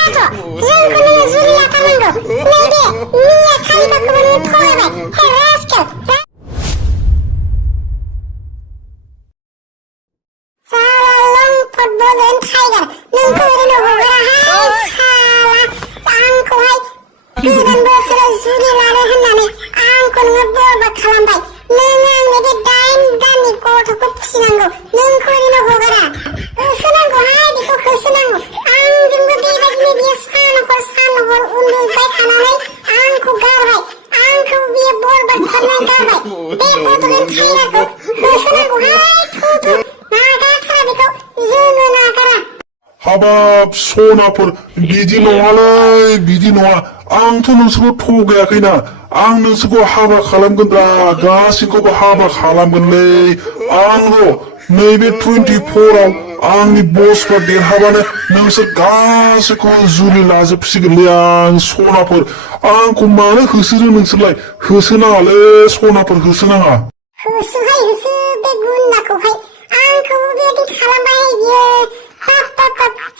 थाथ' जोंखौ नोङो जुलि लाथारनांगौ नैबे मिया खालिफाखौबो नोङो थगायबाय हे रास्केल साला लंफट बजन टाइगार नोंखौ ओरैनो हगाराहाय साला आंखौहाय गोदान बोसोराव जुलि लानो होननानै आंखौ नोङो बरबाद खालामबाय नों आंनि बे 8 दाननि गथ'खौ फिसिनांगौ नोंखौ ओरैनो हगारा होसोनांगौहाय बेखौ होसोनांगौ आंजोंबो बेबायदिनो बियो सान हर उन्दुबाय थानानै आंखौ गारबाय आंखौ बियो बरबाद खालामनानै गारबाय बे बड'लेण्ड टाइगारखौ होसोनांगौहाय थु नागारथारा बेखौ जोङो नागारा हाबाब सनाफोर बिदि नङालै बिदि नङा आंथ' नोंसोरखौ थगायाखैना आं नोंसोरखौ हाबा खालामगोनब्रा गासैखौबो हाबा खालामगोनलै आंल' नैबे 24 आव आंनि बसफ्रा देरहाबानो नोंसोर गासैखौबो जुलि लाजोबसिगोनलै आं सनाफोर आंखौ मानो होसोरो नोंसोरलाय होसोनाङालै सनाफोर होसोनाङा होसोहाय होसो बे गुन्दाखौहाय आंखौबो बेबायदि खालामबाय बियो हाब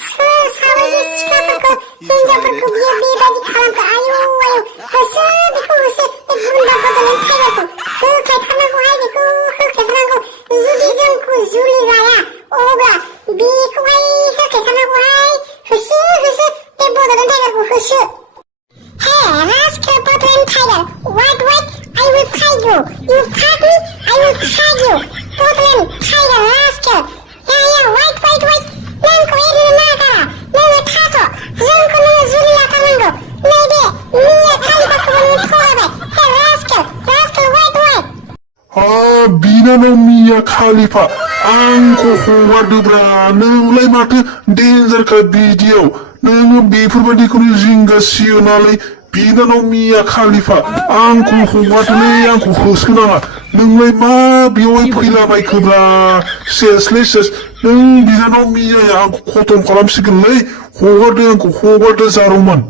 सोर साबैसे सिख्लाफोरखौ हिनजावफोरखौ बियो बेबायदि खालामखो आयौ होसो बेखौ होसो बे गुन्दा बड'लेण्ड टाइगारखौ होख्लायथारनांगौहाय बेखौ होख्लायथारनांगौ जुदि जोंखौ जुलि लाया अब्ला बेखौहाय होख्लायथारनांगौहाय होसो बे बड'लेण्ड टाइगारखौ होसो Hey, rascal Bordland Tiger, what, I will fight you. You fight me, I will fight you. Bordland Tiger, rascal. Yeah, wait. नोंखौ एरैनो नागारा नोङो थाथ' जोंखौ नोङो जुलि लाथारनांगौ नैबे मिया खालिफाखौबो नोङो थगायबाय हे रास्केल wait. बिनानाव मिया खालिफा आंखौ हगारदोब्रा नोंलाय माथो डेन्जारखा बिदियाव नोङो बेफोरबायदिखौनो जिंगासियो नालाय बिनानाव मिया खालिफा आंखौ हगारदोलै आंखौ होसोनाङा नोंलाय मा बेवहाय फैलाबायखोब्रा सेस नों बिनानाव मियाया आंखौ खतम खालामसिगोनलै हगारदो आंखौ हगारदो जारौमोन